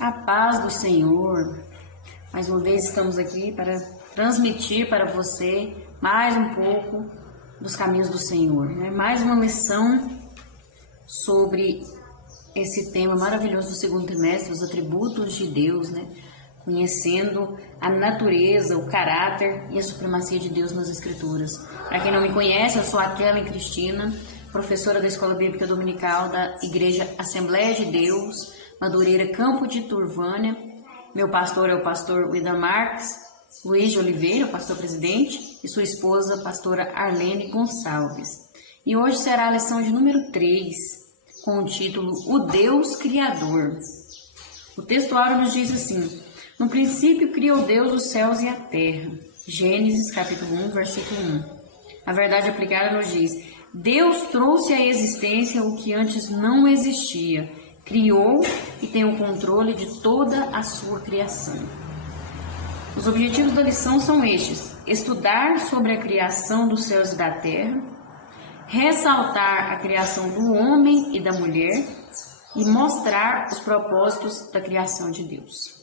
A paz do Senhor. Mais uma vez estamos aqui para transmitir para você mais um pouco dos caminhos do Senhor, né? Mais uma lição sobre esse tema maravilhoso do segundo trimestre, os atributos de Deus, né? Conhecendo a natureza, o caráter e a supremacia de Deus nas Escrituras. Para quem não me conhece, eu sou a Kellen Cristina, professora da Escola Bíblica Dominical da Igreja Assembleia de Deus, Madureira, Campo de Turvânia. Meu pastor é o pastor William Marques Luiz de Oliveira, pastor presidente, e sua esposa, pastora Arlene Gonçalves. E hoje será a lição de número 3, com o título O Deus Criador. O texto áureo nos diz assim: no princípio criou Deus os céus e a terra. Gênesis capítulo 1, versículo 1. A verdade aplicada nos diz: Deus trouxe à existência o que antes não existia, criou e tem o controle de toda a sua criação. Os objetivos da lição são estes: estudar sobre a criação dos céus e da terra, ressaltar a criação do homem e da mulher e mostrar os propósitos da criação de Deus.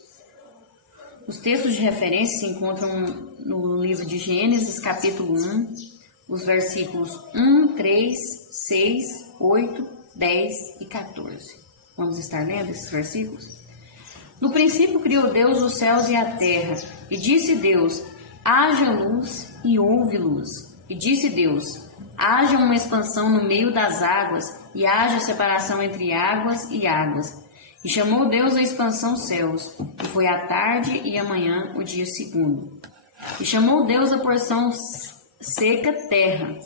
Os textos de referência se encontram no livro de Gênesis, capítulo 1, os versículos 1, 3, 6, 8, 10 e 14. Vamos estar lendo esses versículos? No princípio criou Deus os céus e a terra, e disse Deus: haja luz, e houve luz. E disse Deus: haja uma expansão no meio das águas, e haja separação entre águas e águas. E chamou Deus a expansão céus, e foi a tarde e a manhã o dia segundo. E chamou Deus a porção seca terra,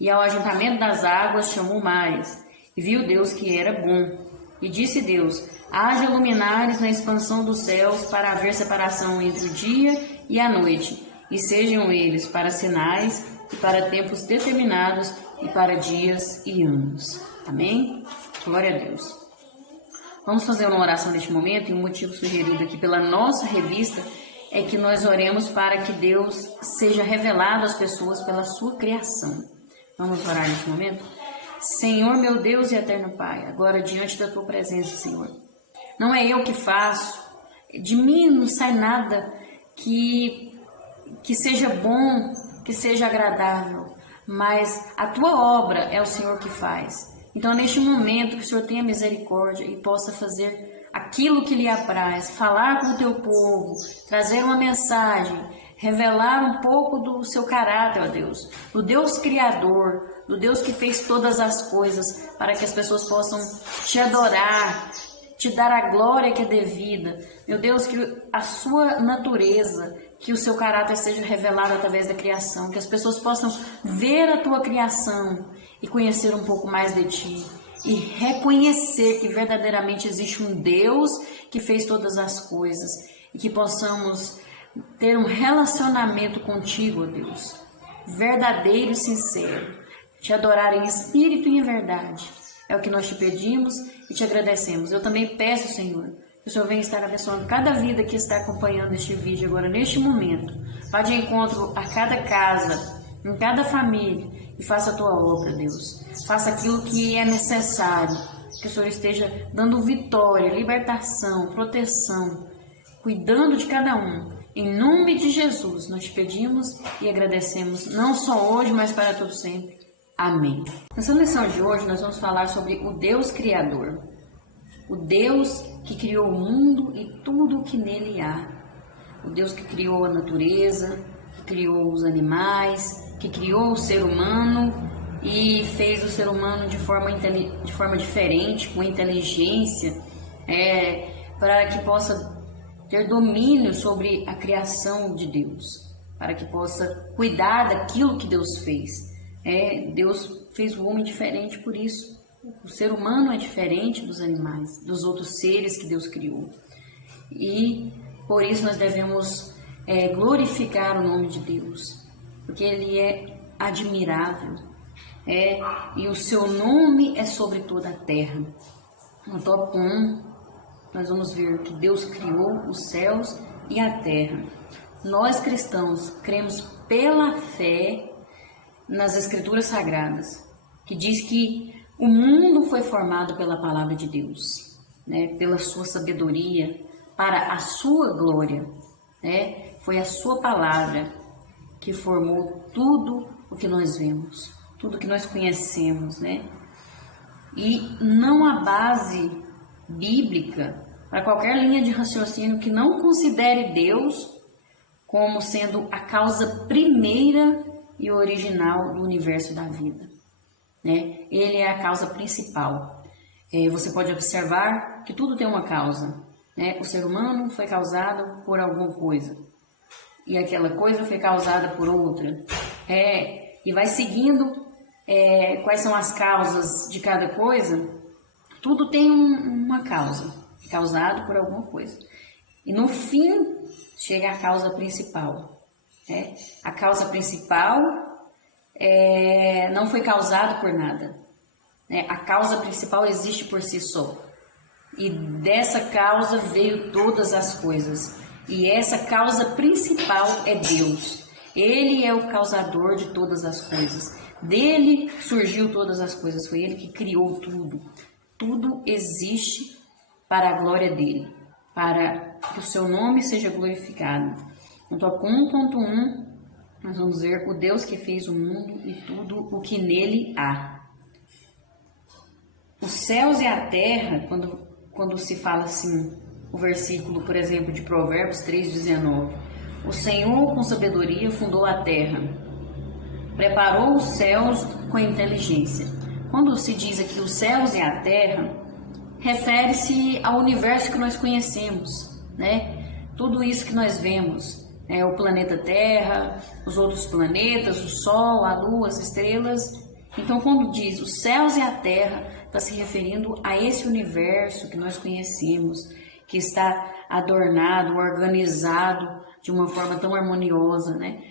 e ao ajuntamento das águas chamou mares. E viu Deus que era bom. E disse Deus: haja luminares na expansão dos céus, para haver separação entre o dia e a noite, e sejam eles para sinais, e para tempos determinados, e para dias e anos. Amém? Glória a Deus. Vamos fazer uma oração neste momento, e um motivo sugerido aqui pela nossa revista é que nós oremos para que Deus seja revelado às pessoas pela sua criação. Vamos orar neste momento? Senhor, meu Deus e eterno Pai, agora diante da Tua presença, Senhor, não é eu que faço, de mim não sai nada que seja bom, que seja agradável, mas a Tua obra é o Senhor que faz. Então, neste momento, que o Senhor tenha misericórdia e possa fazer aquilo que lhe apraz, falar com o Teu povo, trazer uma mensagem, revelar um pouco do Seu caráter, ó Deus, do Deus Criador, do Deus que fez todas as coisas, para que as pessoas possam Te adorar, Te dar a glória que é devida. Meu Deus, que a Sua natureza, que o Seu caráter seja revelado através da criação, que as pessoas possam ver a Tua criação e conhecer um pouco mais de Ti, e reconhecer que verdadeiramente existe um Deus que fez todas as coisas, e que possamos ter um relacionamento contigo, ó Deus, verdadeiro e sincero, Te adorar em espírito e em verdade. É o que nós Te pedimos e Te agradecemos. Eu também peço, Senhor, que o Senhor venha estar abençoando cada vida que está acompanhando este vídeo agora, neste momento. Vá de encontro a cada casa, em cada família, e faça a Tua obra, Deus. Faça aquilo que é necessário, que o Senhor esteja dando vitória, libertação, proteção, cuidando de cada um. Em nome de Jesus, nós Te pedimos e agradecemos, não só hoje, mas para todo sempre. Amém. Nessa lição de hoje, nós vamos falar sobre o Deus Criador. O Deus que criou o mundo e tudo o que nele há. O Deus que criou a natureza, que criou os animais, que criou o ser humano e fez o ser humano de forma diferente, com inteligência, para que possa ter domínio sobre a criação de Deus, para que possa cuidar daquilo que Deus fez. Deus fez o homem diferente por isso. O ser humano é diferente dos animais, dos outros seres que Deus criou. E por isso nós devemos glorificar o nome de Deus, porque Ele é admirável, e o Seu nome é sobre toda a terra. No tópico 1, nós vamos ver que Deus criou os céus e a terra. Nós cristãos cremos pela fé nas Escrituras Sagradas, que diz que o mundo foi formado pela palavra de Deus. né, pela sua sabedoria, para a sua glória, né? Foi a sua palavra que formou tudo o que nós vemos, tudo que nós conhecemos, né? E não há base bíblica para qualquer linha de raciocínio que não considere Deus como sendo a causa primeira e original do universo da vida, né? Ele é a causa principal. Você pode observar que tudo tem uma causa, né? O ser humano foi causado por alguma coisa e aquela coisa foi causada por outra, e vai seguindo quais são as causas de cada coisa. Tudo tem uma causa, causado por alguma coisa, e no fim chega a causa principal, né? A causa principal não foi causada por nada, né? A causa principal existe por si só, e dessa causa veio todas as coisas, e essa causa principal é Deus. Ele é o causador de todas as coisas, dele surgiu todas as coisas, foi ele que criou tudo. Tudo existe para a glória dele, para que o seu nome seja glorificado. No tópico 1.1, nós vamos ver o Deus que fez o mundo e tudo o que nele há. Os céus e a terra, quando se fala assim, o versículo, por exemplo, de Provérbios 3,19, o Senhor com sabedoria fundou a terra, preparou os céus com inteligência. Quando se diz aqui os céus e a terra, refere-se ao universo que nós conhecemos, né? Tudo isso que nós vemos, o planeta Terra, os outros planetas, o Sol, a Lua, as estrelas. Então, quando diz os céus e a terra, está se referindo a esse universo que nós conhecemos, que está adornado, organizado de uma forma tão harmoniosa, né?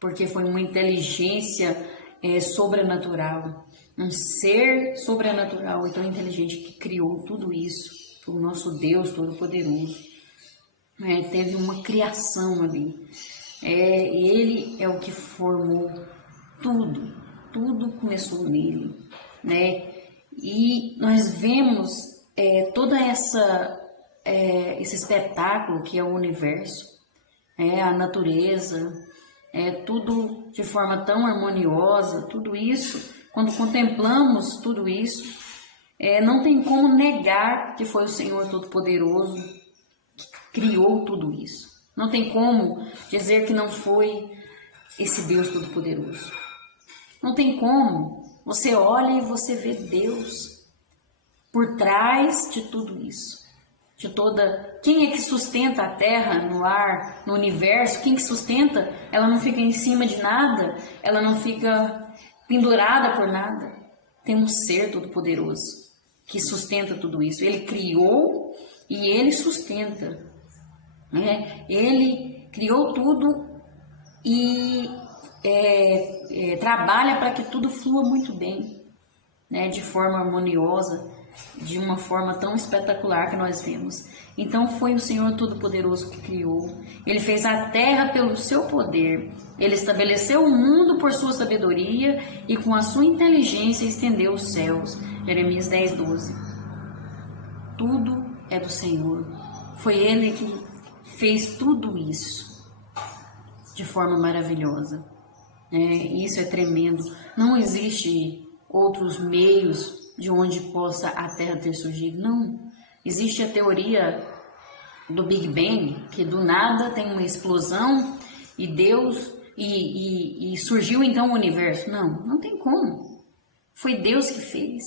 Porque foi uma inteligência sobrenatural, um ser sobrenatural e tão inteligente que criou tudo isso. Foi o nosso Deus Todo-Poderoso. Teve uma criação ali. Ele é o que formou tudo. Tudo começou nele, né? E nós vemos toda esse espetáculo que é o universo, a natureza, tudo de forma tão harmoniosa, tudo isso, quando contemplamos tudo isso, não tem como negar que foi o Senhor Todo-Poderoso que criou tudo isso. Não tem como dizer que não foi esse Deus Todo-Poderoso. Não tem como. Você olha e você vê Deus por trás de tudo isso. Quem é que sustenta a terra no ar, no universo? Quem que sustenta? Ela não fica em cima de nada, ela não fica pendurada por nada. Tem um ser todo-poderoso que sustenta tudo isso. Ele criou e ele sustenta, né? Ele criou tudo e trabalha para que tudo flua muito bem, né? De forma harmoniosa, de uma forma tão espetacular que nós vemos. Então foi o Senhor Todo-Poderoso que criou. Ele fez a terra pelo seu poder. Ele estabeleceu o mundo por sua sabedoria e com a sua inteligência estendeu os céus. Jeremias 10:12. Tudo é do Senhor. Foi Ele que fez tudo isso de forma maravilhosa. Isso é tremendo. Não existe outros meios de onde possa a Terra ter surgido. Não. Existe a teoria do Big Bang, que do nada tem uma explosão e Deus e surgiu então o universo. Não, não tem como. Foi Deus que fez.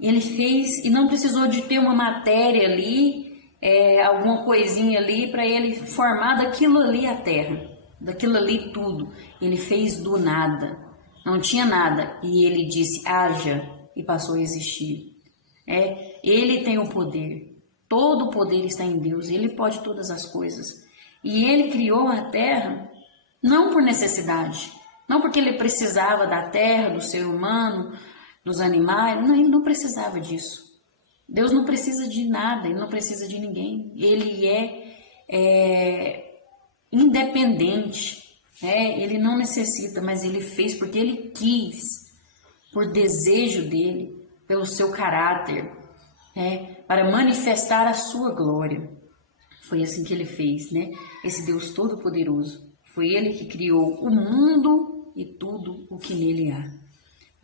Ele fez e não precisou de ter uma matéria ali, alguma coisinha ali para ele formar daquilo ali a Terra, daquilo ali tudo. Ele fez do nada. Não tinha nada e ele disse haja e passou a existir. Ele tem o poder. Todo o poder está em Deus. Ele pode todas as coisas. E ele criou a terra não por necessidade, não porque ele precisava da terra, do ser humano, dos animais. Não, ele não precisava disso. Deus não precisa de nada, ele não precisa de ninguém. Ele é independente. Ele não necessita, mas ele fez porque ele quis, por desejo dele, pelo seu caráter, Para manifestar a sua glória. Foi assim que ele fez, né? Esse Deus Todo-Poderoso. Foi ele que criou o mundo e tudo o que nele há.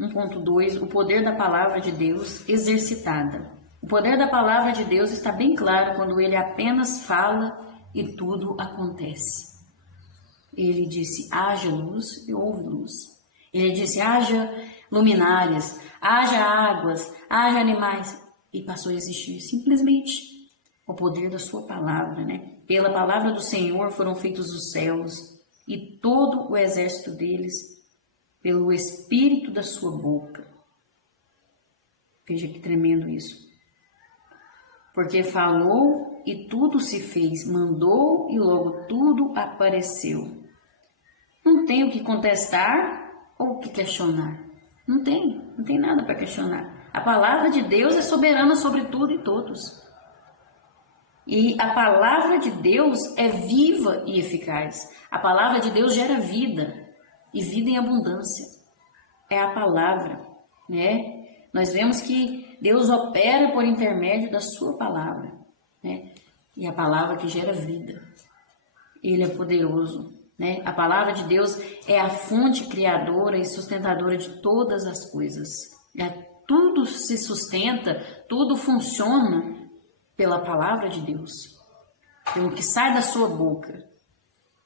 1.2, o poder da palavra de Deus exercitada. O poder da palavra de Deus está bem claro quando ele apenas fala e tudo acontece. Ele disse, haja luz e houve luz. Ele disse, haja luminárias, haja águas, haja animais. E passou a existir simplesmente o poder da sua palavra, né? Pela palavra do Senhor foram feitos os céus e todo o exército deles pelo espírito da sua boca. Veja que tremendo isso. Porque falou e tudo se fez, mandou e logo tudo apareceu. Não tem o que contestar ou o que questionar. Não tem nada para questionar. A palavra de Deus é soberana sobre tudo e todos. E a palavra de Deus é viva e eficaz. A palavra de Deus gera vida e vida em abundância. É a palavra, né? Nós vemos que Deus opera por intermédio da sua palavra, né? E a palavra que gera vida. Ele é poderoso, né? A palavra de Deus é a fonte criadora e sustentadora de todas as coisas. Tudo se sustenta, tudo funciona pela palavra de Deus, pelo que sai da sua boca.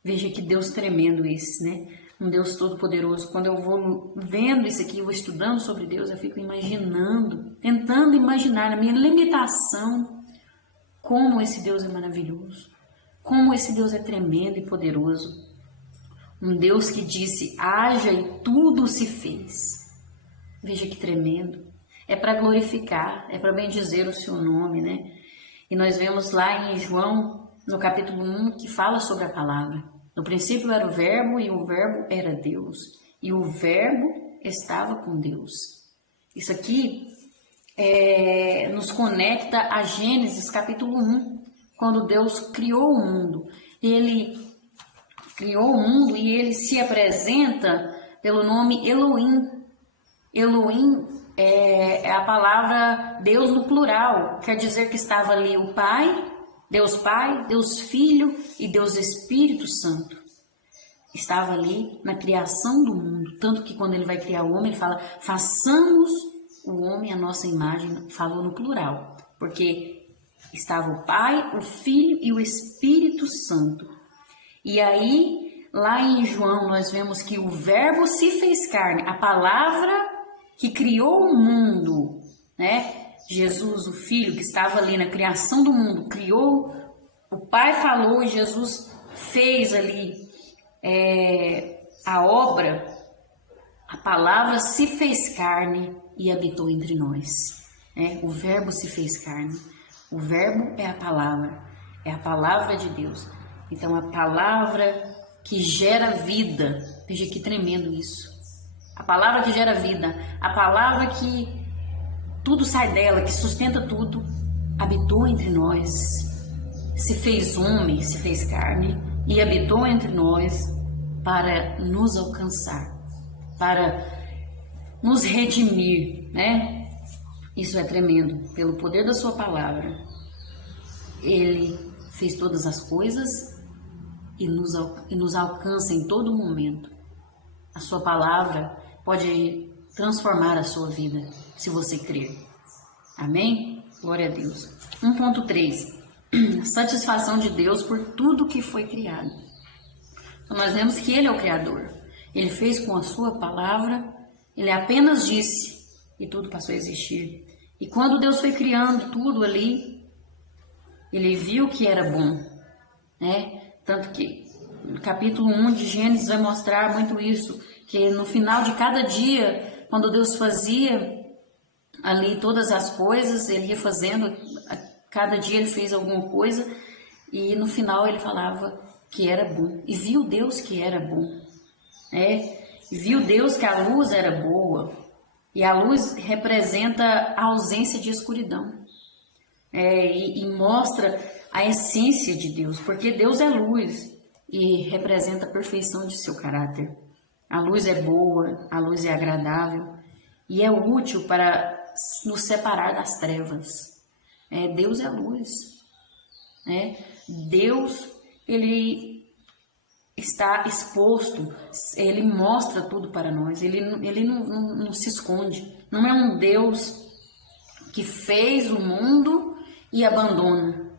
Veja que Deus tremendo esse, né? Um Deus todo-poderoso. Quando eu vou vendo isso aqui, eu vou estudando sobre Deus, eu fico imaginando, tentando imaginar na minha limitação, como esse Deus é maravilhoso, como esse Deus é tremendo e poderoso. Um Deus que disse, haja e tudo se fez. Veja que tremendo. É para glorificar, é para bendizer o seu nome, né? E nós vemos lá em João, no capítulo 1, que fala sobre a palavra. No princípio era o verbo e o verbo era Deus. E o verbo estava com Deus. Isso aqui nos conecta a Gênesis capítulo 1, quando Deus criou o mundo. Ele criou o mundo e ele se apresenta pelo nome Elohim. Elohim é a palavra Deus no plural, quer dizer que estava ali o Pai, Deus Filho e Deus Espírito Santo. Estava ali na criação do mundo, tanto que quando ele vai criar o homem, ele fala, façamos o homem à nossa imagem, falou no plural, porque estava o Pai, o Filho e o Espírito Santo. E aí, lá em João, nós vemos que o verbo se fez carne, a palavra que criou o mundo, né? Jesus, o Filho, que estava ali na criação do mundo, criou, o Pai falou e Jesus fez ali a obra, a palavra se fez carne e habitou entre nós, né? O verbo se fez carne, o verbo é a palavra de Deus. Então a palavra que gera vida, veja que tremendo isso. A palavra que gera vida, a palavra que tudo sai dela, que sustenta tudo, habitou entre nós, se fez homem, se fez carne e habitou entre nós para nos alcançar, para nos redimir, né? Isso é tremendo, pelo poder da sua palavra. Ele fez todas as coisas e nos alcança em todo momento. A sua palavra pode transformar a sua vida, se você crer. Amém? Glória a Deus. 1.3. Satisfação de Deus por tudo que foi criado. Então, nós vemos que Ele é o Criador. Ele fez com a sua palavra, Ele apenas disse e tudo passou a existir. E quando Deus foi criando tudo ali, Ele viu que era bom, né? Tanto que no capítulo 1 de Gênesis vai mostrar muito isso, que no final de cada dia, quando Deus fazia ali todas as coisas, Ele ia fazendo, cada dia Ele fez alguma coisa, e no final Ele falava que era bom, e viu Deus que era bom, né? E viu Deus que a luz era boa, e a luz representa a ausência de escuridão, e mostra a essência de Deus, porque Deus é luz, e representa a perfeição de seu caráter. A luz é boa, a luz é agradável e é útil para nos separar das trevas. Deus é luz, né? Deus, ele está exposto, ele mostra tudo para nós, ele não se esconde. Não é um Deus que fez o mundo e abandona.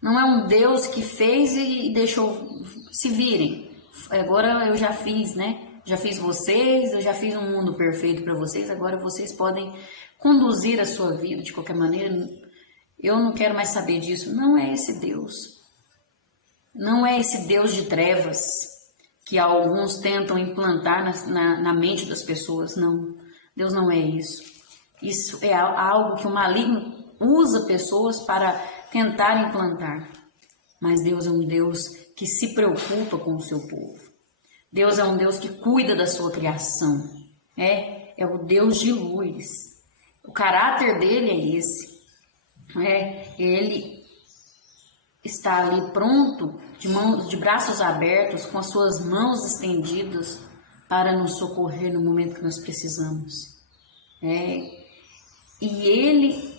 Não é um Deus que fez e deixou se virem. Agora eu já fiz, né? Já fiz vocês, eu já fiz um mundo perfeito para vocês, agora vocês podem conduzir a sua vida de qualquer maneira. Eu não quero mais saber disso. Não é esse Deus. Não é esse Deus de trevas que alguns tentam implantar na mente das pessoas. Não, Deus não é isso. Isso é algo que o maligno usa pessoas para tentar implantar. Mas Deus é um Deus que se preocupa com o seu povo. Deus é um Deus que cuida da sua criação. É o Deus de luz. O caráter dele é esse. Ele está ali pronto, de braços abertos, com as suas mãos estendidas para nos socorrer no momento que nós precisamos. E ele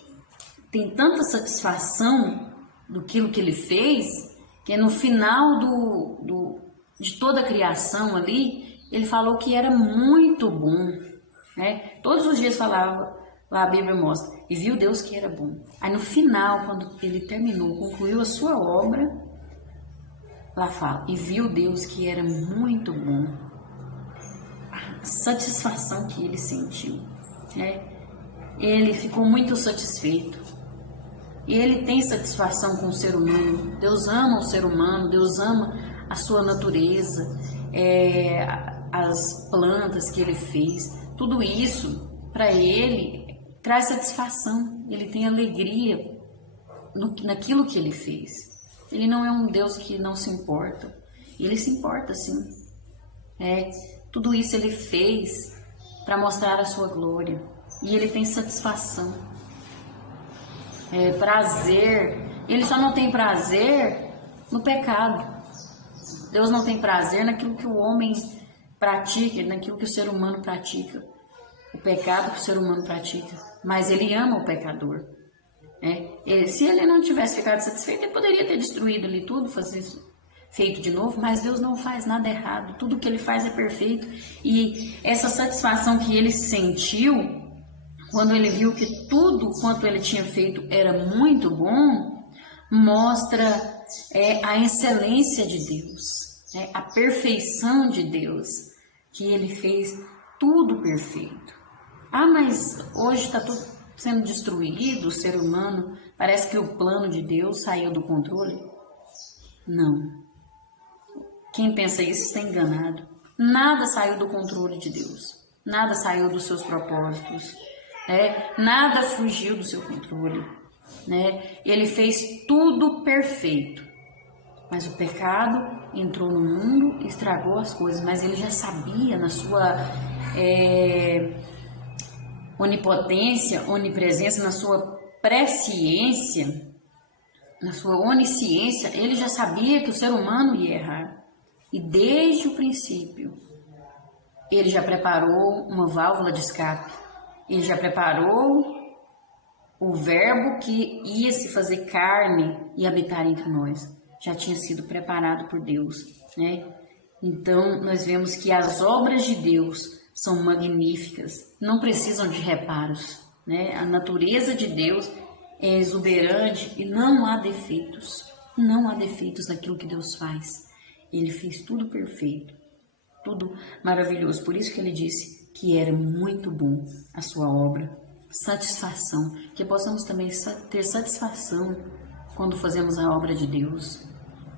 tem tanta satisfação do que ele fez, que no final de toda a criação ali, ele falou que era muito bom. Todos os dias falava, lá a Bíblia mostra, e viu Deus que era bom. Aí no final, quando ele terminou, concluiu a sua obra, lá fala, e viu Deus que era muito bom. A satisfação que ele sentiu. Ele ficou muito satisfeito. E ele tem satisfação com o ser humano. Deus ama o ser humano, Deus ama a sua natureza, as plantas que ele fez. Tudo isso, para ele, traz satisfação. Ele tem alegria naquilo que ele fez. Ele não é um Deus que não se importa. Ele se importa, sim. Tudo isso ele fez para mostrar a sua glória. E ele tem satisfação. Prazer. Ele só não tem prazer no pecado. Deus não tem prazer naquilo que o homem pratica, naquilo que o ser humano pratica. O pecado que o ser humano pratica. Mas ele ama o pecador. Se ele não tivesse ficado satisfeito, ele poderia ter destruído ali tudo, feito de novo, mas Deus não faz nada errado. Tudo que ele faz é perfeito. E essa satisfação que ele sentiu quando ele viu que tudo quanto ele tinha feito era muito bom, mostra a excelência de Deus, a perfeição de Deus, que ele fez tudo perfeito. Mas hoje está tudo sendo destruído, o ser humano, parece que o plano de Deus saiu do controle. Não. Quem pensa isso está enganado. Nada saiu do controle de Deus. Nada saiu dos seus propósitos. Nada fugiu do seu controle. Ele fez tudo perfeito. Mas o pecado entrou no mundo e estragou as coisas. Mas ele já sabia, na sua onipotência, onipresença, na sua presciência, na sua onisciência, ele já sabia que o ser humano ia errar. E desde o princípio, ele já preparou uma válvula de escape. Ele já preparou o verbo que ia se fazer carne e habitar entre nós. Já tinha sido preparado por Deus. Então, nós vemos que as obras de Deus são magníficas, não precisam de reparos. A natureza de Deus é exuberante e não há defeitos. Não há defeitos naquilo que Deus faz. Ele fez tudo perfeito, tudo maravilhoso. Por isso que ele disse que era muito bom a sua obra. Satisfação, que possamos também ter satisfação quando fazemos a obra de Deus.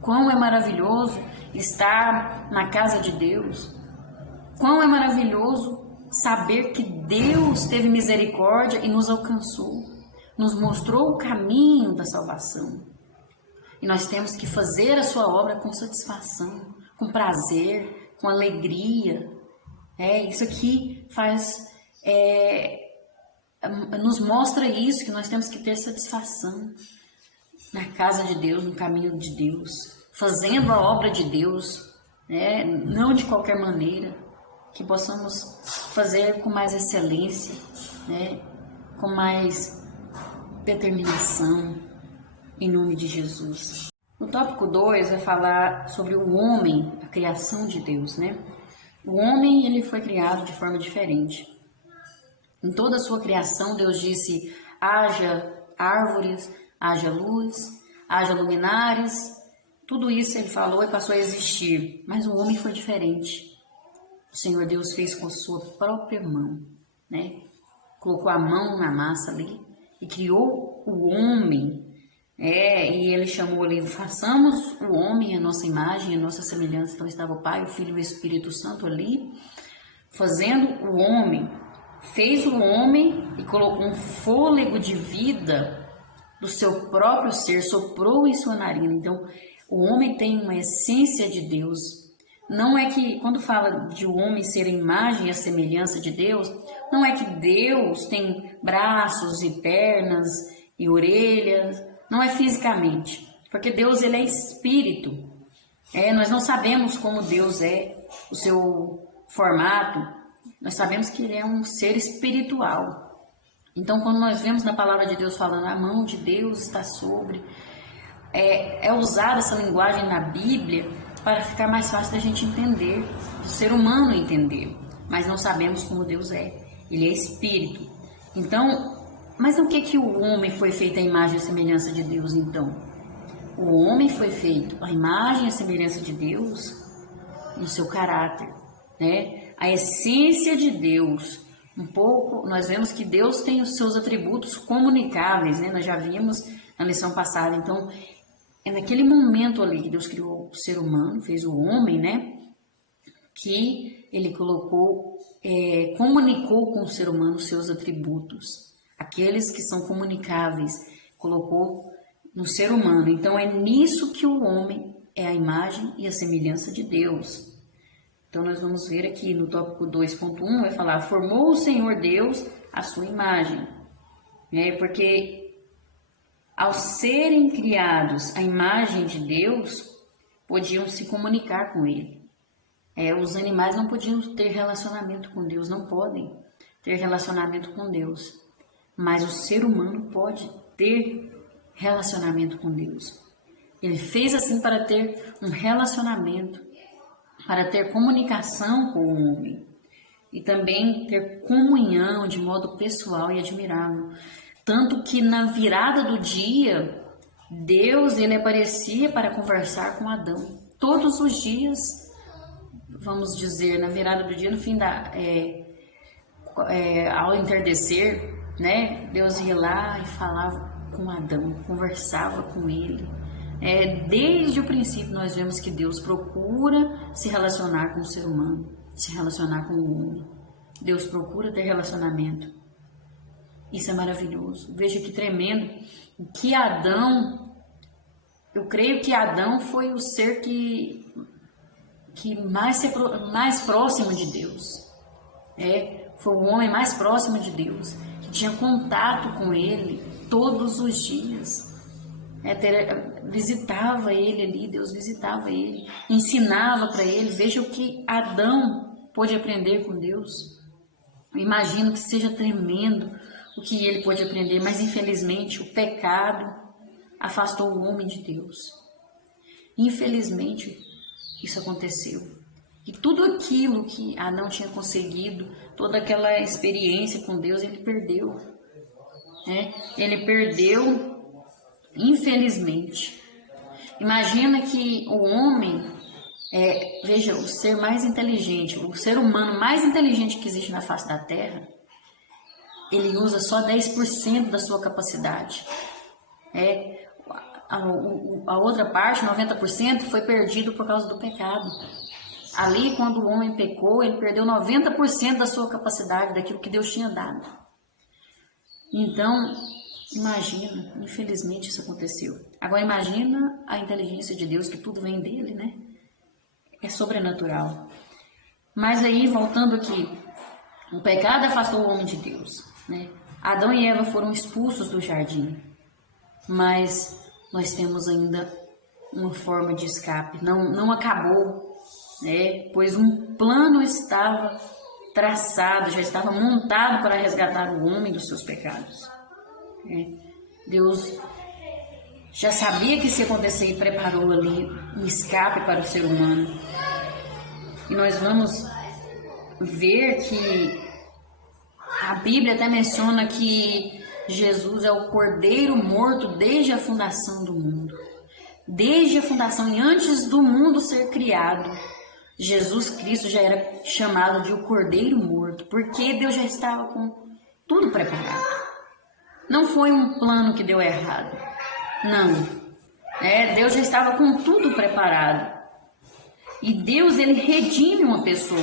Quão é maravilhoso estar na casa de Deus. Quão é maravilhoso saber que Deus teve misericórdia e nos alcançou, nos mostrou o caminho da salvação. E nós temos que fazer a sua obra com satisfação, com prazer, com alegria. Isso aqui nos mostra isso, que nós temos que ter satisfação na casa de Deus, no caminho de Deus, fazendo a obra de Deus, não de qualquer maneira, que possamos fazer com mais excelência, com mais determinação, em nome de Jesus. No tópico 2 vai falar sobre o homem, a criação de Deus, né? O homem, ele foi criado de forma diferente. Em toda a sua criação, Deus disse, haja árvores, haja luz, haja luminares. Tudo isso ele falou e passou a existir. Mas o homem foi diferente. O Senhor Deus fez com a sua própria mão, né? Colocou a mão na massa ali e criou o homem. E ele chamou ali, façamos o homem a nossa imagem, a nossa semelhança. Então estava o Pai, o Filho e o Espírito Santo ali, fazendo o homem. Fez o homem e colocou um fôlego de vida do seu próprio ser, soprou em sua narina. Então, o homem tem uma essência de Deus. Não é que, quando fala de o homem ser a imagem e a semelhança de Deus, não é que Deus tem braços e pernas e orelhas, não é fisicamente, porque Deus ele é espírito. Nós não sabemos como Deus é, o seu formato, nós sabemos que ele é um ser espiritual. Então, quando nós vemos na palavra de Deus falando, a mão de Deus está sobre, é usada essa linguagem na Bíblia para ficar mais fácil da gente entender, do ser humano entender, mas não sabemos como Deus é, ele é espírito. Então, mas o que o homem foi feito à imagem e semelhança de Deus, então? O homem foi feito à imagem e semelhança de Deus no seu caráter, né? A essência de Deus, nós vemos que Deus tem os seus atributos comunicáveis, né? Nós já vimos na lição passada. Então, é naquele momento ali que Deus criou o ser humano, fez o homem, né? Que ele comunicou com o ser humano os seus atributos. Aqueles que são comunicáveis, colocou no ser humano. Então, é nisso que o homem é a imagem e a semelhança de Deus. Então, nós vamos ver aqui no tópico 2.1, vai falar, formou o Senhor Deus a sua imagem. Porque ao serem criados a imagem de Deus, podiam se comunicar com Ele. Os animais não podiam ter relacionamento com Deus, não podem ter relacionamento com Deus. Mas o ser humano pode ter relacionamento com Deus. Ele fez assim para ter um relacionamento, para ter comunicação com o homem e também ter comunhão de modo pessoal e admirável. Tanto que na virada do dia, Deus ele aparecia para conversar com Adão. Todos os dias, vamos dizer, na virada do dia, no fim ao entardecer, né? Deus ia lá e falava com Adão, conversava com ele. Desde o princípio nós vemos que Deus procura se relacionar com o ser humano, se relacionar com o homem. Deus procura ter relacionamento. Isso é maravilhoso. Veja que tremendo. Que Adão, eu creio que Adão foi o ser que mais próximo de Deus. Foi o homem mais próximo de Deus, que tinha contato com ele todos os dias. Visitava ele ali, Deus visitava ele, ensinava para ele. Veja o que Adão pôde aprender com Deus. Eu imagino que seja tremendo o que ele pôde aprender, mas infelizmente o pecado afastou o homem de Deus. Infelizmente isso aconteceu. E tudo aquilo que Adão tinha conseguido, toda aquela experiência com Deus, ele perdeu. Ele perdeu, infelizmente. Imagina que o homem, veja, o ser mais inteligente, o ser humano mais inteligente que existe na face da Terra, ele usa só 10% da sua capacidade. A outra parte, 90%, foi perdido por causa do pecado. Ali, quando o homem pecou, ele perdeu 90% da sua capacidade, daquilo que Deus tinha dado. Então, imagina, infelizmente isso aconteceu. Agora imagina a inteligência de Deus, que tudo vem dele, né? É sobrenatural. Mas aí, voltando aqui, o pecado afastou o homem de Deus, né? Adão e Eva foram expulsos do jardim, mas nós temos ainda uma forma de escape. Não acabou, né? Pois um plano estava traçado, já estava montado para resgatar o homem dos seus pecados. Deus já sabia que isso ia acontecer e preparou ali um escape para o ser humano. E nós vamos ver que a Bíblia até menciona que Jesus é o Cordeiro morto desde a fundação do mundo. Desde a fundação e antes do mundo ser criado, Jesus Cristo já era chamado de o Cordeiro morto, porque Deus já estava com tudo preparado. Não foi um plano que deu errado. Não. Deus já estava com tudo preparado. E Deus, ele redime uma pessoa.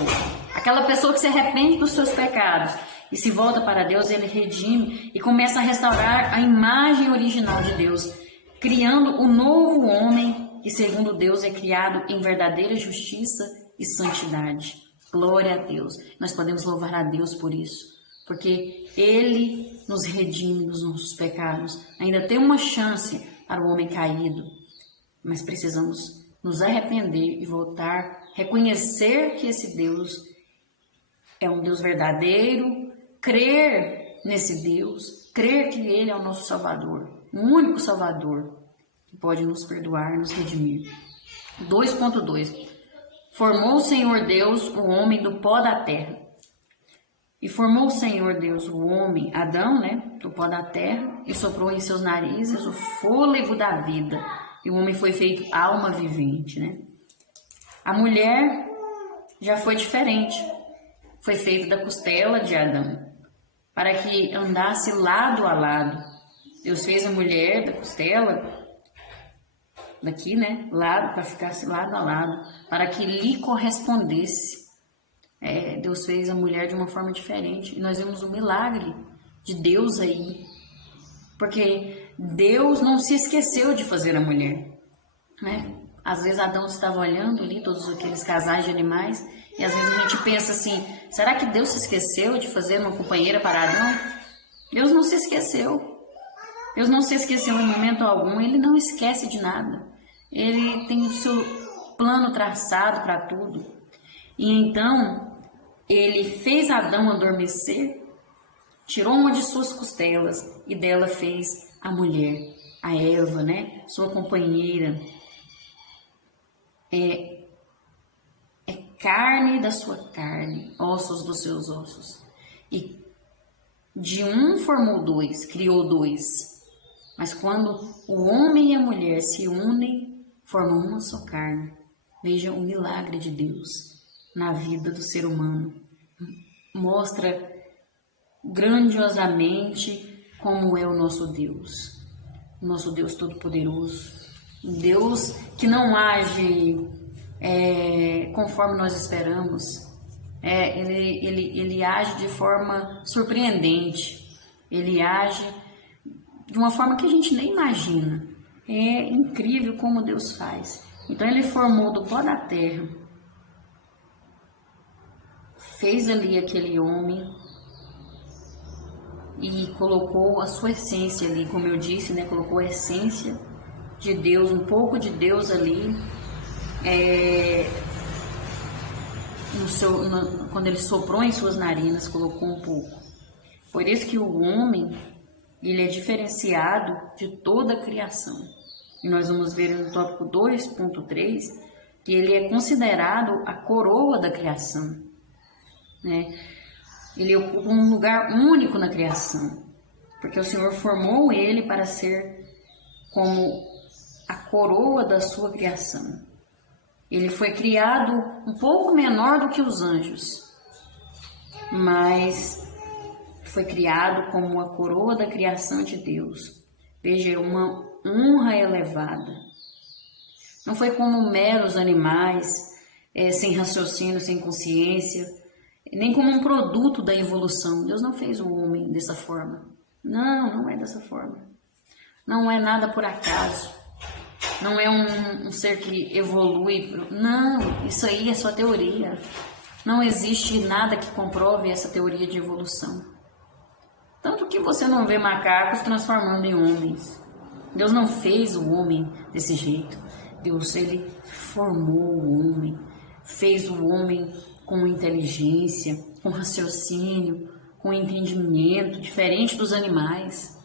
Aquela pessoa que se arrepende dos seus pecados e se volta para Deus, ele redime e começa a restaurar a imagem original de Deus, criando um novo homem que, segundo Deus, é criado em verdadeira justiça e santidade. Glória a Deus. Nós podemos louvar a Deus por isso, porque Ele nos redime dos nossos pecados. Ainda tem uma chance para o homem caído, mas precisamos nos arrepender e voltar, reconhecer que esse Deus é um Deus verdadeiro, crer nesse Deus, crer que Ele é o nosso Salvador, o único Salvador que pode nos perdoar, nos redimir. 2.2 Formou o Senhor Deus o homem do pó da terra. E formou o Senhor Deus o homem, Adão, do pó da terra, e soprou em seus narizes o fôlego da vida. E o homem foi feito alma vivente, A mulher já foi diferente. Foi feita da costela de Adão, para que andasse lado a lado. Deus fez a mulher da costela, daqui, lado, para ficar lado a lado, para que lhe correspondesse. Deus fez a mulher de uma forma diferente. E nós vemos o milagre de Deus aí. Porque Deus não se esqueceu de fazer a mulher. Às vezes Adão estava olhando ali todos aqueles casais de animais. E às vezes a gente pensa assim, será que Deus se esqueceu de fazer uma companheira para Adão? Deus não se esqueceu. Deus não se esqueceu em momento algum. Ele não esquece de nada. Ele tem o seu plano traçado para tudo. E então, ele fez Adão adormecer, tirou uma de suas costelas e dela fez a mulher, a Eva, sua companheira. É carne da sua carne, ossos dos seus ossos. E de um formou dois, criou dois. Mas quando o homem e a mulher se unem, formam uma só carne. Veja o milagre de Deus na vida do ser humano. Mostra grandiosamente como é o nosso Deus Todo-Poderoso. Deus que não age conforme nós esperamos. Ele age de forma surpreendente. Ele age de uma forma que a gente nem imagina. É incrível como Deus faz. Então ele formou do pó da terra, fez ali aquele homem e colocou a sua essência ali, como eu disse, colocou a essência de Deus, um pouco de Deus ali, quando ele soprou em suas narinas, colocou um pouco. Por isso que o homem, ele é diferenciado de toda a criação. E nós vamos ver no tópico 2.3 que ele é considerado a coroa da criação. Ele ocupa um lugar único na criação, porque o Senhor formou ele para ser como a coroa da sua criação. Ele foi criado um pouco menor do que os anjos, mas foi criado como a coroa da criação de Deus. Veja, uma honra elevada. Não foi como meros animais, sem raciocínio, sem consciência, nem como um produto da evolução. Deus não fez o homem dessa forma. Não é dessa forma. Não é nada por acaso. Não é um ser que evolui. Não, isso aí é só teoria. Não existe nada que comprove essa teoria de evolução. Tanto que você não vê macacos transformando em homens. Deus não fez o homem desse jeito. Deus, ele formou o homem, fez o homem com inteligência, com raciocínio, com entendimento, diferente dos animais.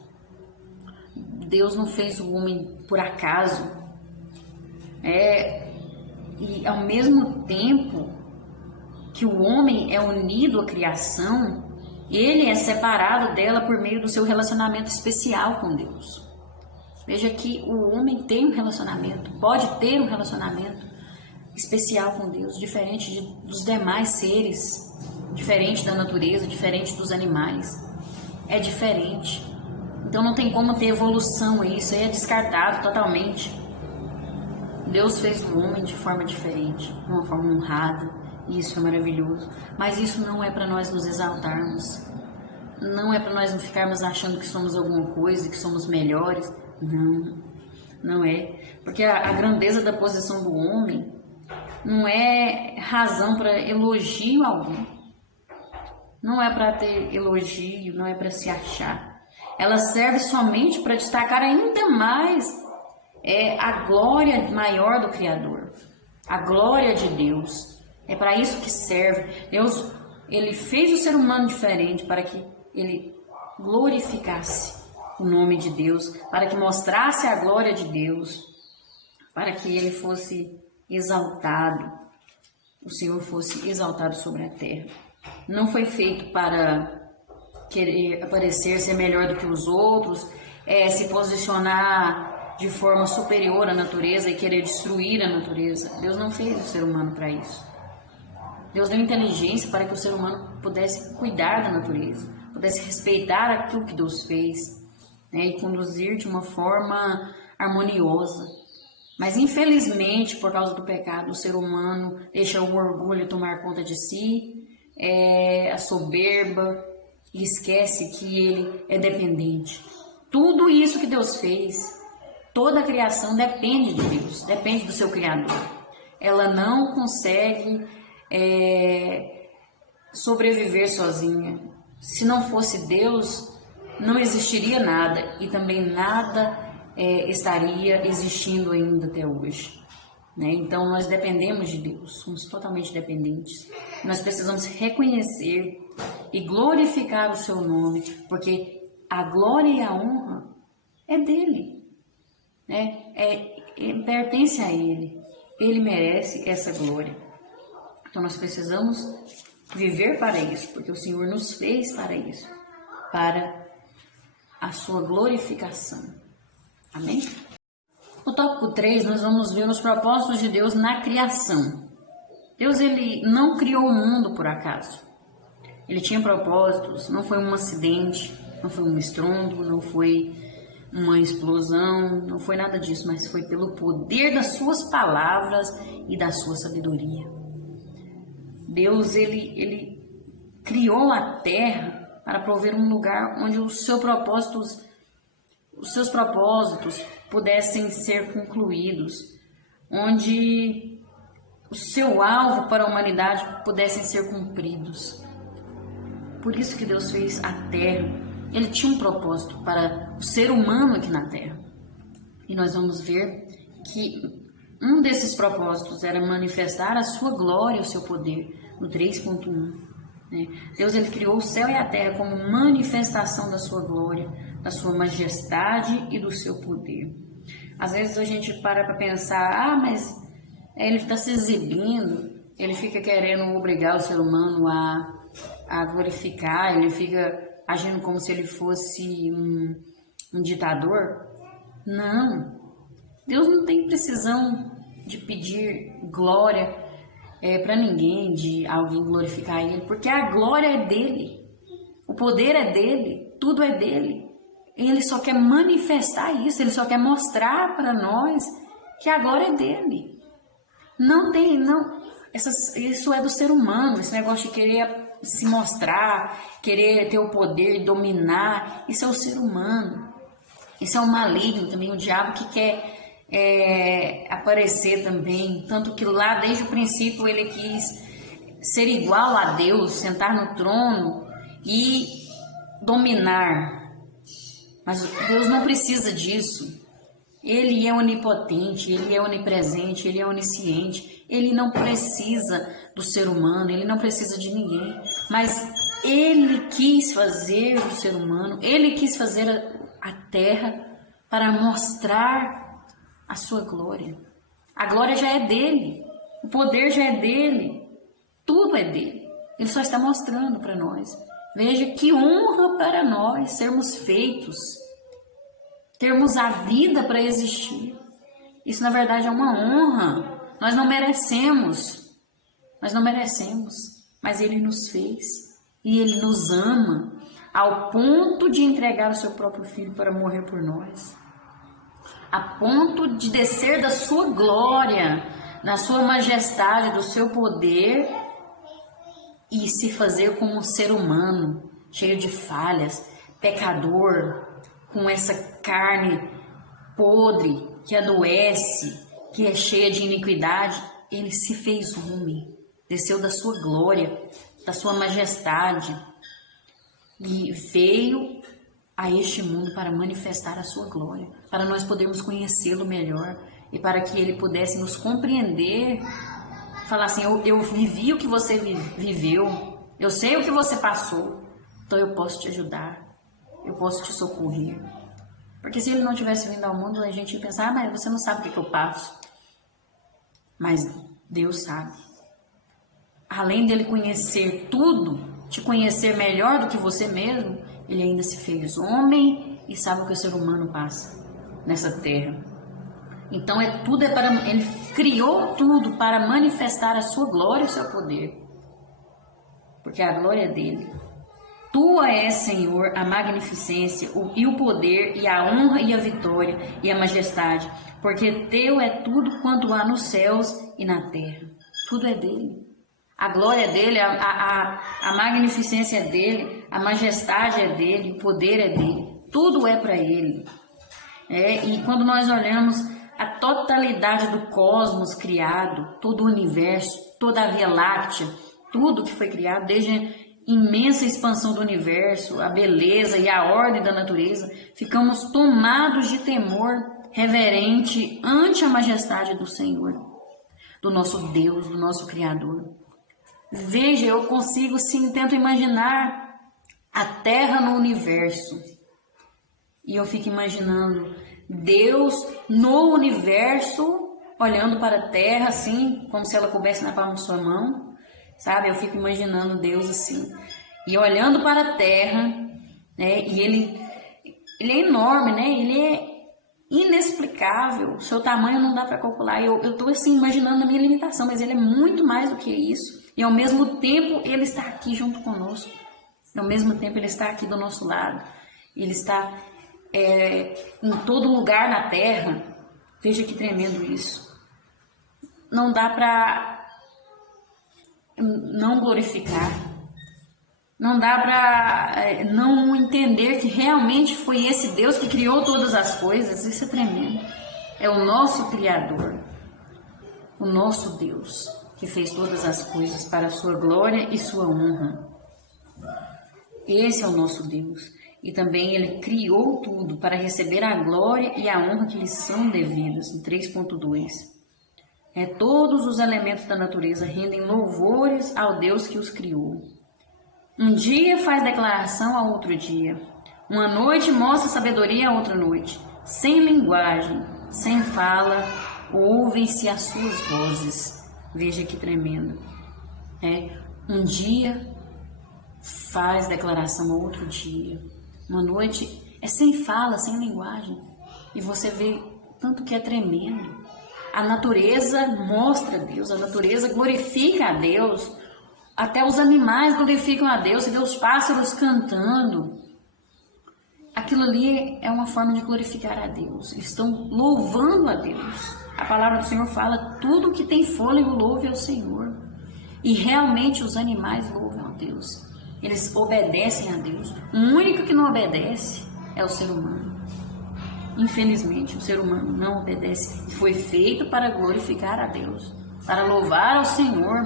Deus não fez o homem por acaso. E ao mesmo tempo que o homem é unido à criação, ele é separado dela por meio do seu relacionamento especial com Deus. Veja que o homem tem um relacionamento, pode ter um relacionamento especial com Deus, diferente dos demais seres, diferente da natureza, diferente dos animais. É diferente. Então não tem como ter evolução aí, isso aí é descartado totalmente. Deus fez o homem de forma diferente, de uma forma honrada, e isso é maravilhoso. Mas isso não é para nós nos exaltarmos, não é para nós não ficarmos achando que somos alguma coisa, que somos melhores. Não, não é. Porque a grandeza da posição do homem não é razão para elogio algum. Não é para ter elogio, não é para se achar. Ela serve somente para destacar ainda mais a glória maior do Criador, a glória de Deus. É para isso que serve. Deus, ele fez o ser humano diferente para que ele glorificasse o nome de Deus, para que mostrasse a glória de Deus, para que ele fosse exaltado, o Senhor fosse exaltado sobre a terra. Não foi feito para querer aparecer, ser melhor do que os outros, se posicionar de forma superior à natureza e querer destruir a natureza. Deus não fez o ser humano para isso. Deus deu inteligência para que o ser humano pudesse cuidar da natureza, pudesse respeitar aquilo que Deus fez, né, e conduzir de uma forma harmoniosa. Mas infelizmente, por causa do pecado, o ser humano deixa o orgulho tomar conta de si, a soberba, e esquece que ele é dependente. Tudo isso que Deus fez, toda a criação depende de Deus, depende do seu Criador. Ela não consegue sobreviver sozinha. Se não fosse Deus, não existiria nada, e também nada estaria existindo ainda até hoje, né? Então nós dependemos de Deus, somos totalmente dependentes. Nós precisamos reconhecer e glorificar o seu nome, porque a glória e a honra é dele, né? Pertence a ele, ele merece essa glória. Então nós precisamos viver para isso, porque o Senhor nos fez para isso, para a sua glorificação. Amém? No tópico 3, nós vamos ver os propósitos de Deus na criação. Deus, ele não criou o mundo por acaso. Ele tinha propósitos, não foi um acidente, não foi um estrondo, não foi uma explosão, não foi nada disso, mas foi pelo poder das suas palavras e da sua sabedoria. Deus, ele criou a terra para prover um lugar onde os seus propósitos pudessem ser concluídos, onde o seu alvo para a humanidade pudessem ser cumpridos. Por isso que Deus fez a terra. Ele tinha um propósito para o ser humano aqui na terra. E nós vamos ver que um desses propósitos era manifestar a sua glória, o seu poder, no 3.1. Né? Deus, ele criou o céu e a terra como manifestação da sua glória, da sua majestade e do seu poder. Às vezes a gente para pensar, mas ele está se exibindo, ele fica querendo obrigar o ser humano a glorificar, ele fica agindo como se ele fosse um ditador. Não, Deus não tem precisão de pedir glória para ninguém, de alguém glorificar ele, porque a glória é dele, o poder é dele, tudo é dele. Ele só quer manifestar isso, ele só quer mostrar para nós que a glória é dele. Isso é do ser humano, esse negócio de querer se mostrar, querer ter o poder, dominar, isso é o ser humano. Isso é o maligno também, o diabo que quer aparecer também, tanto que lá desde o princípio ele quis ser igual a Deus, sentar no trono e dominar. Mas Deus não precisa disso. Ele é onipotente, ele é onipresente, ele é onisciente. Ele não precisa do ser humano, ele não precisa de ninguém. Mas ele quis fazer o ser humano, ele quis fazer a terra para mostrar a sua glória. A glória já é dele, o poder já é dele, tudo é dele. Ele só está mostrando para nós. Veja que honra para nós sermos feitos, termos a vida para existir. Isso na verdade é uma honra. Nós não merecemos, mas Ele nos fez e Ele nos ama ao ponto de entregar o seu próprio Filho para morrer por nós, a ponto de descer da sua glória, na sua majestade, do seu poder e se fazer como um ser humano, cheio de falhas, pecador, com essa carne podre, que adoece, que é cheia de iniquidade. Ele se fez homem, desceu da sua glória, da sua majestade e veio a este mundo para manifestar a sua glória, para nós podermos conhecê-lo melhor e para que ele pudesse nos compreender, falar assim, eu vivi o que você viveu, eu sei o que você passou, então eu posso te ajudar, eu posso te socorrer. Porque se ele não tivesse vindo ao mundo, a gente ia pensar, mas você não sabe o que eu passo. Mas Deus sabe. Além dele conhecer tudo, te conhecer melhor do que você mesmo, ele ainda se fez homem e sabe o que o ser humano passa nessa terra. Então ele criou tudo para manifestar a sua glória e o seu poder. Porque a glória é dele. Tua é, Senhor, a magnificência e o poder e a honra e a vitória e a majestade, porque teu é tudo quanto há nos céus e na terra. Tudo é dele. A glória é dele, a magnificência é dele, a majestade é dele, o poder é dele. Tudo é para ele. E quando nós olhamos a totalidade do cosmos criado, todo o universo, toda a Via Láctea, tudo que foi criado, desde a imensa expansão do universo, a beleza e a ordem da natureza, ficamos tomados de temor reverente ante a majestade do Senhor, do nosso Deus, do nosso Criador. Veja, eu consigo sim, tento imaginar a Terra no universo. E eu fico imaginando Deus no universo, olhando para a Terra assim, como se ela coubesse na palma de sua mão. Sabe, eu fico imaginando Deus assim, e olhando para a terra, né, e ele é enorme, né, ele é inexplicável, o seu tamanho não dá para calcular, eu estou assim, imaginando a minha limitação, mas ele é muito mais do que isso, e ao mesmo tempo ele está aqui junto conosco, ao mesmo tempo ele está aqui do nosso lado, ele está em todo lugar na terra. Veja que tremendo isso, não dá para não glorificar, não dá para não entender que realmente foi esse Deus que criou todas as coisas. Isso é tremendo. É o nosso Criador, o nosso Deus, que fez todas as coisas para a sua glória e sua honra. Esse é o nosso Deus. E também ele criou tudo para receber a glória e a honra que lhes são devidas, em 3.2. Todos os elementos da natureza rendem louvores ao Deus que os criou. Um dia faz declaração a outro dia. Uma noite mostra sabedoria a outra noite. Sem linguagem, sem fala, ouvem-se as suas vozes. Veja que tremendo. Um dia faz declaração a outro dia. Uma noite é sem fala, sem linguagem. E você vê tanto que é tremendo. A natureza mostra a Deus, a natureza glorifica a Deus, até os animais glorificam a Deus, você vê os pássaros cantando. Aquilo ali é uma forma de glorificar a Deus, eles estão louvando a Deus. A palavra do Senhor fala, tudo que tem fôlego louve ao Senhor. E realmente os animais louvam a Deus, eles obedecem a Deus. O único que não obedece é o ser humano. Infelizmente, o ser humano não obedece. Foi feito para glorificar a Deus, para louvar ao Senhor.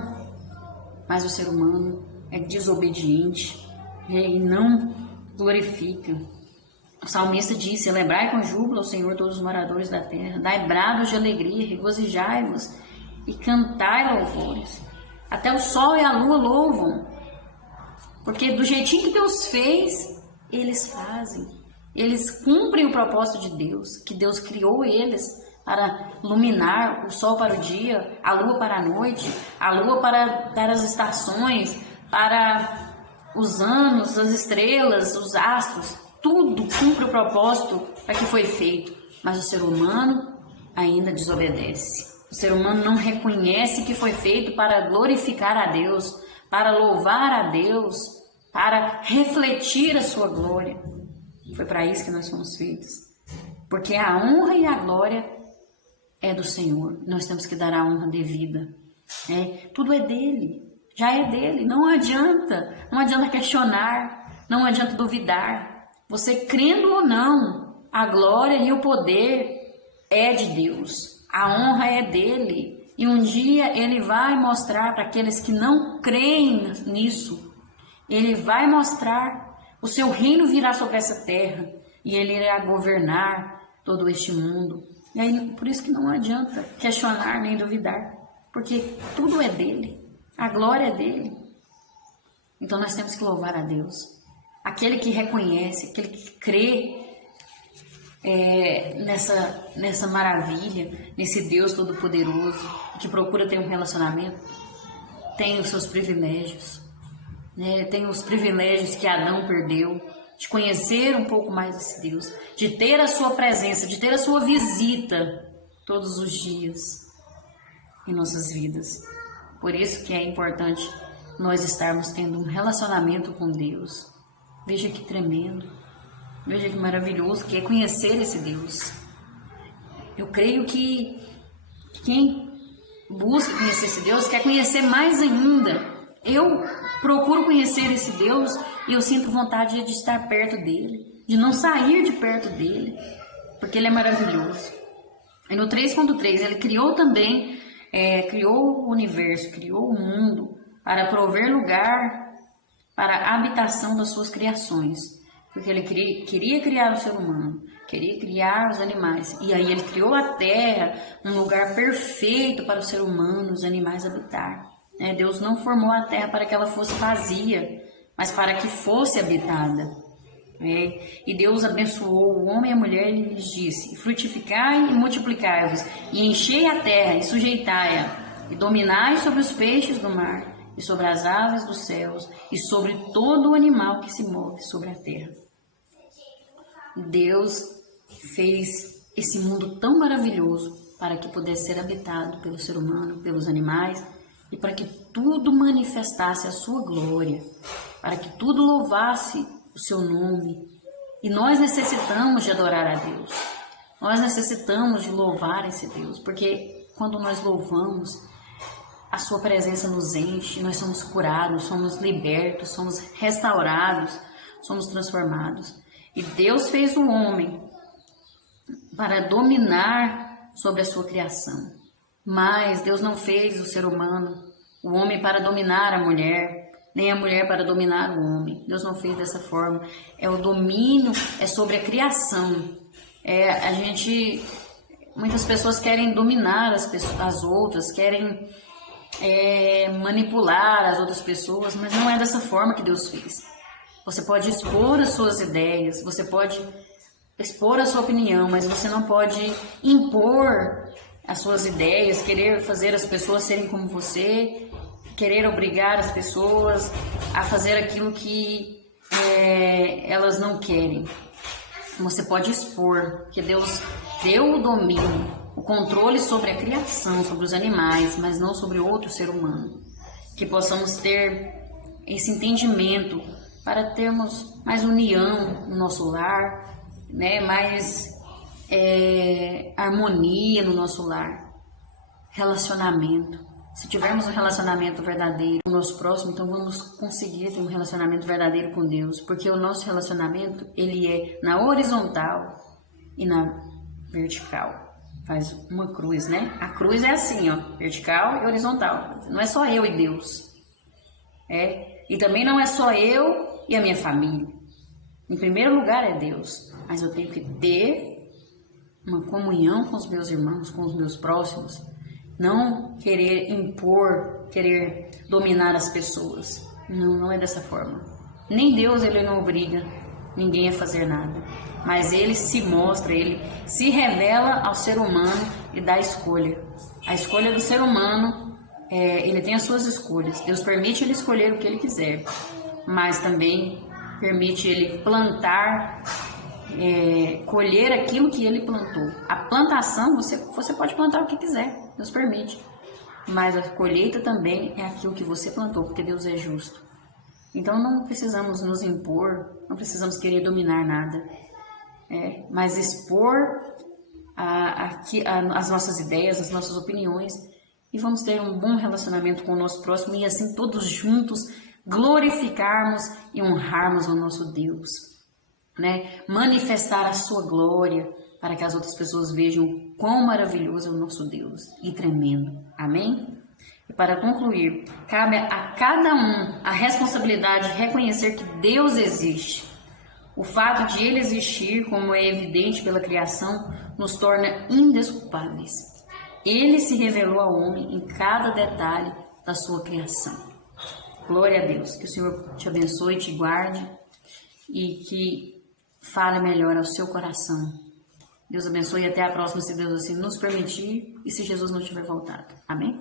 Mas o ser humano é desobediente e não glorifica. O salmista disse, celebrai com júbilo ao Senhor todos os moradores da terra. Dai brados de alegria, regozijai-vos e cantai louvores. Até o sol e a lua louvam. Porque do jeitinho que Deus fez, eles fazem. eles cumprem o propósito de Deus, que Deus criou eles para iluminar o sol para o dia, a lua para a noite, a lua para dar as estações, para os anos, as estrelas, os astros, tudo cumpre o propósito para que foi feito, mas o ser humano ainda desobedece. O ser humano não reconhece que foi feito para glorificar a Deus, para louvar a Deus, para refletir a sua glória. Foi para isso que nós fomos feitos. Porque a honra e a glória é do Senhor. Nós temos que dar a honra devida. Tudo é dele, já é dele. Não adianta questionar, não adianta duvidar. Você crendo ou não, a glória e o poder é de Deus. A honra é dele. E um dia ele vai mostrar para aqueles que não creem nisso. Ele vai mostrar, o seu reino virá sobre essa terra e ele irá governar todo este mundo. E aí, por isso que não adianta questionar nem duvidar, porque tudo é dele, a glória é dele. Então nós temos que louvar a Deus. Aquele que reconhece, aquele que crê nessa maravilha, nesse Deus Todo-Poderoso, que procura ter um relacionamento, tem os seus privilégios. Tem os privilégios que Adão perdeu, de conhecer um pouco mais desse Deus, de ter a sua presença, de ter a sua visita todos os dias em nossas vidas. Por isso que é importante nós estarmos tendo um relacionamento com Deus. Veja que tremendo, veja que maravilhoso que é conhecer esse Deus. Eu creio que quem busca conhecer esse Deus quer conhecer mais ainda. Eu procuro conhecer esse Deus e eu sinto vontade de estar perto dele, de não sair de perto dele, porque ele é maravilhoso. E no 3.3 ele criou também, criou o universo, criou o mundo para prover lugar para a habitação das suas criações, porque ele queria criar o ser humano, queria criar os animais, e aí ele criou a terra, um lugar perfeito para o ser humano, os animais habitar. Deus não formou a terra para que ela fosse vazia, mas para que fosse habitada. E Deus abençoou o homem e a mulher e lhes disse: frutificai e multiplicai-vos, e enchei a terra e sujeitai-a, e dominai sobre os peixes do mar, e sobre as aves dos céus, e sobre todo o animal que se move sobre a terra. Deus fez esse mundo tão maravilhoso para que pudesse ser habitado pelo ser humano, pelos animais, e para que tudo manifestasse a sua glória, para que tudo louvasse o seu nome. E nós necessitamos de adorar a Deus, nós necessitamos de louvar esse Deus, porque quando nós louvamos, a sua presença nos enche, nós somos curados, somos libertos, somos restaurados, somos transformados. E Deus fez o homem para dominar sobre a sua criação. Mas Deus não fez o ser humano, o homem para dominar a mulher, nem a mulher para dominar o homem. Deus não fez dessa forma. O domínio é sobre a criação. Muitas pessoas querem dominar as outras, querem manipular as outras pessoas, mas não é dessa forma que Deus fez. Você pode expor as suas ideias, você pode expor a sua opinião, mas você não pode impor as suas ideias, querer fazer as pessoas serem como você, querer obrigar as pessoas a fazer aquilo que elas não querem. Você pode expor, porque Deus deu o domínio, o controle sobre a criação, sobre os animais, mas não sobre outro ser humano. Que possamos ter esse entendimento para termos mais união no nosso lar, mais harmonia no nosso lar, relacionamento. Se tivermos um relacionamento verdadeiro com o nosso próximo, então vamos conseguir ter um relacionamento verdadeiro com Deus, porque o nosso relacionamento, ele é na horizontal e na vertical. Faz uma cruz, né? A cruz é assim, ó, vertical e horizontal. Não é só eu e Deus. E também não é só eu e a minha família. Em primeiro lugar é Deus, mas eu tenho que ter uma comunhão com os meus irmãos, com os meus próximos, não querer impor, querer dominar as pessoas. Não é dessa forma. Nem Deus, ele não obriga, ninguém a fazer nada. Mas ele se mostra, ele se revela ao ser humano e dá a escolha. A escolha do ser humano, ele tem as suas escolhas. Deus permite ele escolher o que ele quiser, mas também permite ele plantar, colher aquilo que ele plantou. A plantação, você pode plantar o que quiser, Deus permite. Mas a colheita também é aquilo que você plantou, porque Deus é justo. Então não precisamos nos impor, não precisamos querer dominar nada, mas expor as nossas ideias, as nossas opiniões, e vamos ter um bom relacionamento com o nosso próximo e assim todos juntos glorificarmos e honrarmos o nosso Deus, né? Manifestar a sua glória para que as outras pessoas vejam quão maravilhoso é o nosso Deus e tremendo. Amém? E para concluir, cabe a cada um a responsabilidade de reconhecer que Deus existe. O fato de Ele existir, como é evidente pela criação, nos torna indesculpáveis. Ele se revelou ao homem em cada detalhe da sua criação. Glória a Deus. Que o Senhor te abençoe, te guarde e que fale melhor ao seu coração. Deus abençoe e até a próxima, se Deus assim nos permitir e se Jesus não tiver voltado. Amém?